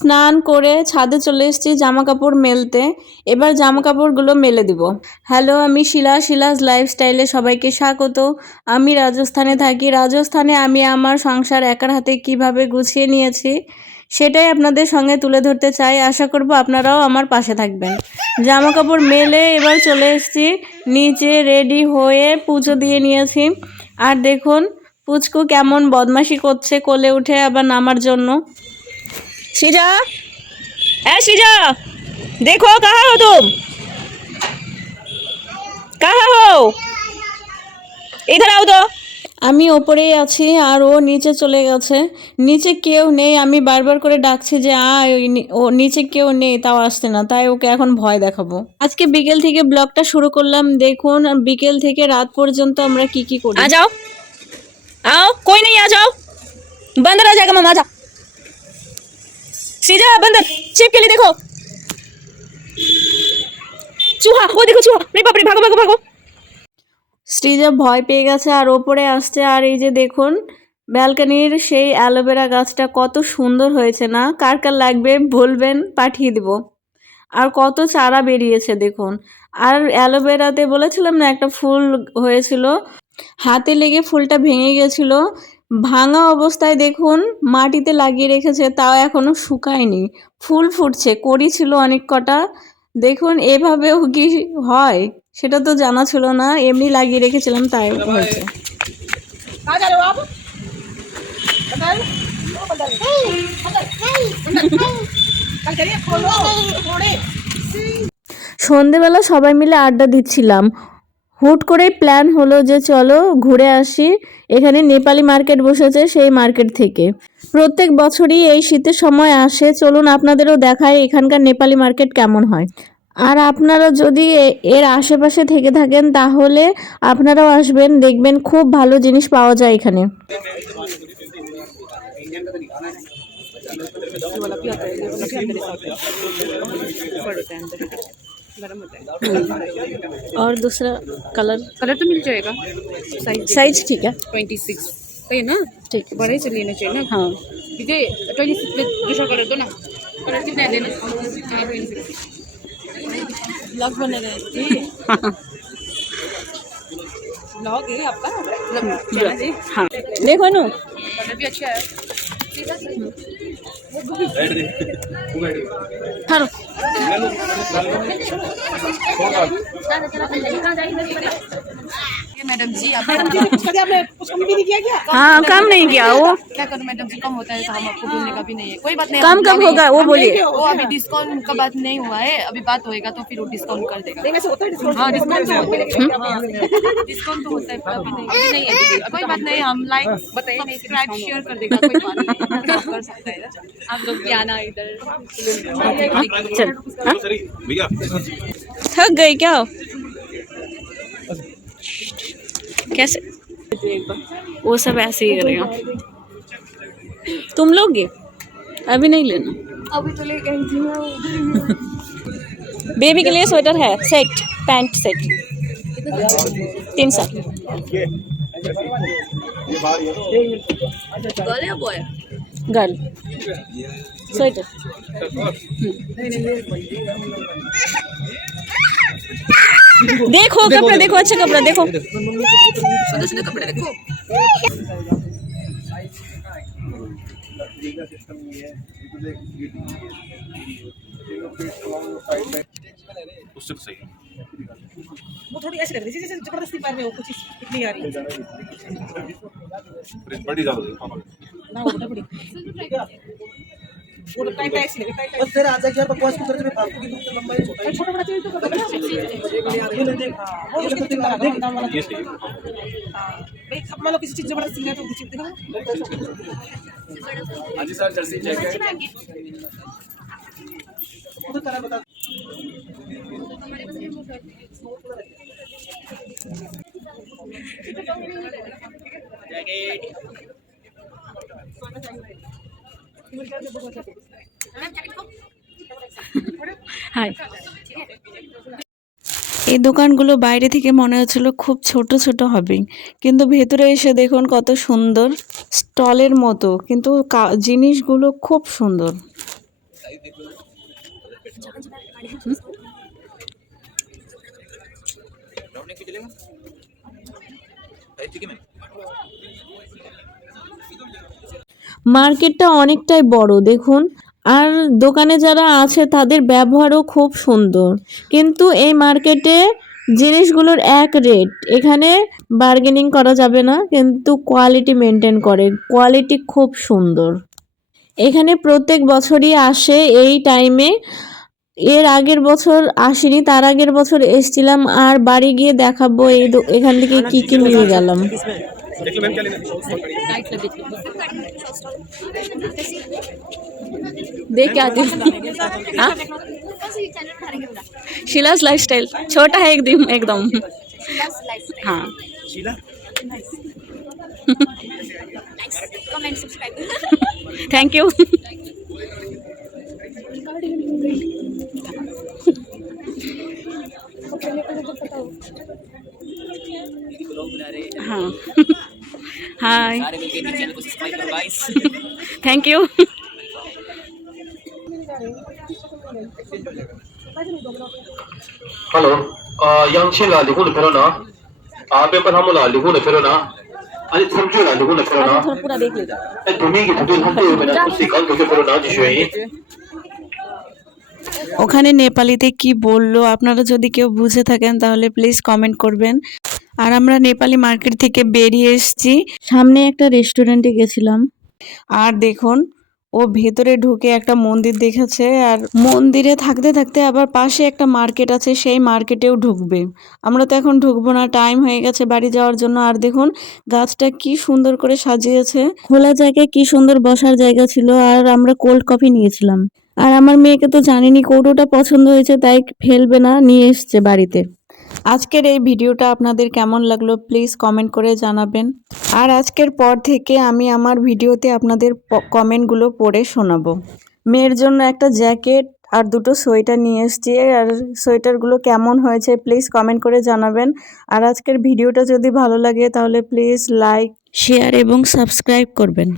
স্নান করে ছাদে চলে এসেছি জামা কাপড় মেলতে। এবার জামা কাপড়গুলো মেলে দিব। হ্যালো, আমি শিলা, শিলাস লাইফস্টাইলে সবাইকে স্বাগত। আমি রাজস্থানে থাকি। রাজস্থানে আমি আমার সংসার একার হাতে কীভাবে গুছিয়ে নিয়েছি, সেটাই আপনাদের সঙ্গে তুলে ধরতে চাই। আশা করব আপনারাও আমার পাশে থাকবেন। জামা কাপড় মেলে এবার চলে এসেছি। নিচে রেডি হয়ে পুজো দিয়ে নিয়েছি। আর দেখুন, পুচকু কেমন বদমাশি করছে কোলে উঠে আবার নামার জন্য। सीजा ए सीजा देखो कहाँ हो तुम कहाँ हो इधर आओ तो আমি ওপরেই আছি আর ও নিচে চলে গেছে নিচে কেউ নেই আমি বারবার করে ডাকছি যে আ ওই নি- ও নিচে কেউ নেই তাও আসছে না তাই ওকে এখন ভয় দেখাবো আজকে বিকেল থেকে ব্লগটা শুরু করলাম দেখুন বিকেল থেকে রাত পর্যন্ত আমরা কি কি করি आ जाओ आओ कोई नहीं आ जाओ बंदर आ जाएगा मामा आ जाओ सीधा बंदर चिप के लिए देखो चूहा वो देखो चूहा अरे बाप रे भागो भागो भागो শ্রীজা ভয় পেয়ে গেছে আর ওপরে আসছে আর এই যে দেখুন ব্যালকনির সেই অ্যালোভেরা গাছটা কত সুন্দর হয়েছে না কার কার লাগবে বলবেন পাঠিয়ে দিব আর কত চারা বেরিয়েছে দেখুন আর অ্যালোভেরাতে বলেছিলাম না একটা ফুল হয়েছিল হাতে লেগে ফুলটা ভেঙে গেছিল ভাঙা অবস্থায় দেখুন, মাটিতে লাগিয়ে রেখেছে, তাও এখনও শুকায়নি। ফুল ফুটছে করি ছিল অনেক কটা। দেখুন, এভাবেও কি হয়? সেটা তো জানা ছিল না, এমনি লাগিয়ে রেখেছিলাম, তাই হয়েছে। সন্ধেবেলা সবাই মিলে আড্ডা দিচ্ছিলাম। হুট করে প্ল্যান হলো যে চলো ঘুরে আসি। এখানে নেপালি মার্কেট বসেছে সেই মার্কেট থেকে। প্রত্যেক বছরই এই শীতের সময় আসে। চলুন আপনাদেরও দেখায় এখানকার নেপালি মার্কেট কেমন হয়। আর আপনারা যদি এর আশেপাশে থেকে থাকেন তাহলে আপনারাও আসবেন, দেখবেন খুব ভালো জিনিস পাওয়া যায় এখানে। और दूसरा कलर? कलर तो मिल जाएगा। साइज़ साइज़ ठीक है। ट्वेंटी सिक्स सही ना? ठीक बड़े से लेना चाहिए ना। हाँ। दीदी ट्वेंटी सिक्स में दूसरा कलर दो ना। कलर कितना है लेना हाँ ट्वेंटी सिक्स ब्लॉग है आपका? हाँ। देखो ना। कलर भी अच्छा है। ছাড়ো لا لا لا मैडम जी? आपने कम नहीं किया हाँ कम नहीं किया वो क्या करूँ मैडम जी कम होता है तो हम आपको बोलने का भी नहीं है। कोई बात नहीं कम कब होगा वो बोलिए। वो अभी डिस्काउंट का बात नहीं हुआ है अभी बात होएगा तो फिर वो डिस्काउंट कर देगा। नहीं वैसे होता है डिस्काउंट हाँ डिस्काउंट तो होता है। हाँ। डिस्काउंट तो होता है अभी नहीं नहीं है। कोई बात नहीं हम लाइक सब्सक्राइब शेयर कर देगा कोई बात नहीं। आप कर सकते हैं। आप लोग भी आना इधर। चल हाँ? थक गई क्या? कैसे? वो सब ऐसे ही करेगा। तुम लोगे? अभी नहीं लेना। अभी तो ले गई थी बेबी के लिए स्वेटर है सेट पैंट सेट। तीन साल। गर्ल या बॉय गर्ल स्वेटर। देखो कपड़ा देखो। अच्छा कपड़ा देखो। सुंदर सुंदर कपड़े देखो। उससे तो सही है। वो थोड़ी ऐसी लग रही थी जैसे ज़बरदस्ती पैर में वो कुछ इतनी आ रही है। बड़ी ज़्यादा ना बड़ी। बस तेरे आजा क्या बकवास को करते फालतू की तुम तो लंबाई छोटा है। छोटा बड़ा चाहिए तो बता ये नहीं देख वो उसके तीन वाला देख दाम वाला ये सही हाँ भाई अब मान लो किसी चीज़ से बड़ा सीधा तो कुछ देखा हाँ सर जर्सी जैकेट तो करा बता। हमारे पास ये वो जैकेट এই দোকানগুলো বাইরে থেকে মনে হচ্ছিল খুব ছোট ছোট হবে। কিন্তু ভেতরে এসে দেখুন কত সুন্দর স্টলের মতো, কিন্তু জিনিসগুলো খুব সুন্দর। মার্কেটটা অনেকটাই বড়, দেখুন। আর দোকানে যারা আছে, তাদের ব্যবহারও খুব সুন্দর। কিন্তু এই মার্কেটে জিনিসগুলোর এক রেট এখানে বার্গেনিং করা যাবে না, কিন্তু কোয়ালিটি মেনটেন করে। কোয়ালিটি খুব সুন্দর। এখানে প্রত্যেক বছরই আসে এই টাইমে এর আগের বছর আসিনি, তার আগের বছর এসছিলাম, আর বাড়ি গিয়ে দেখাবো এই এখান থেকে কি কি নিয়ে গেলাম। देख लो मैम क्या लेना है लाइट लगे देख क्या हाँ। शिलास लाइफस्टाइल छोटा है एकदम एकदम। हाँ। Sheela? Comment subscribe thank you हाँ। हाय सारे मिलके नीचे चैनल को सब्सक्राइब करो guys thank you Hello, uh, yang chen la lihu na phero na. Uh paper हम ला लिहू ना फिरो ना अरे समझो ला लिहू ना फिरो ना पूरा देख लेगा ए तुम्हें की फोटो हम तो मैंने उससे कल तो फिरो ना जिसमें ওখানে নেপালিতে কি বললো আপনারা যদি কেউ বুঝে থাকেন তাহলে প্লিজ কমেন্ট করবেন আর আমরা নেপালি মার্কেট থেকে বেরিয়ে এসেছি। সামনে একটা রেস্টুরেন্টে গেছিলাম। আর দেখুন ও ভেতরে ঢুকে একটা মন্দির দেখেছে আর মন্দিরে থাকতে থাকতে আবার পাশে একটা মার্কেট আছে সেই মার্কেটেও ঢুকবে। আমরা তো এখন ঢুকবো না টাইম হয়ে গেছে বাড়ি যাওয়ার জন্য। আর দেখুন গাছটা কি সুন্দর করে সাজিয়েছে। খোলা জায়গায় কি সুন্দর বসার জায়গা ছিল আর আমরা কোল্ড কফি নিয়েছিলাম। আর আমার মেয়েকে তো জানিনি কৌটোটা পছন্দ হয়েছে তাই ফেলবে না নিয়ে এসছে বাড়িতে। আজকের এই ভিডিওটা আপনাদের কেমন লাগল প্লিজ কমেন্ট করে জানাবেন। আর আজকের পর থেকে আমি আমার ভিডিওতে আপনাদের কমেন্টগুলো পড়ে শোনাবো। মেয়ের জন্য একটা জ্যাকেট আর দুটো সোয়েটার নিয়ে এসছি। আর সোয়েটারগুলো কেমন হয়েছে প্লিজ কমেন্ট করে জানাবেন। আর আজকের ভিডিওটা যদি ভালো লাগে তাহলে প্লিজ লাইক, শেয়ার এবং সাবস্ক্রাইব করবেন।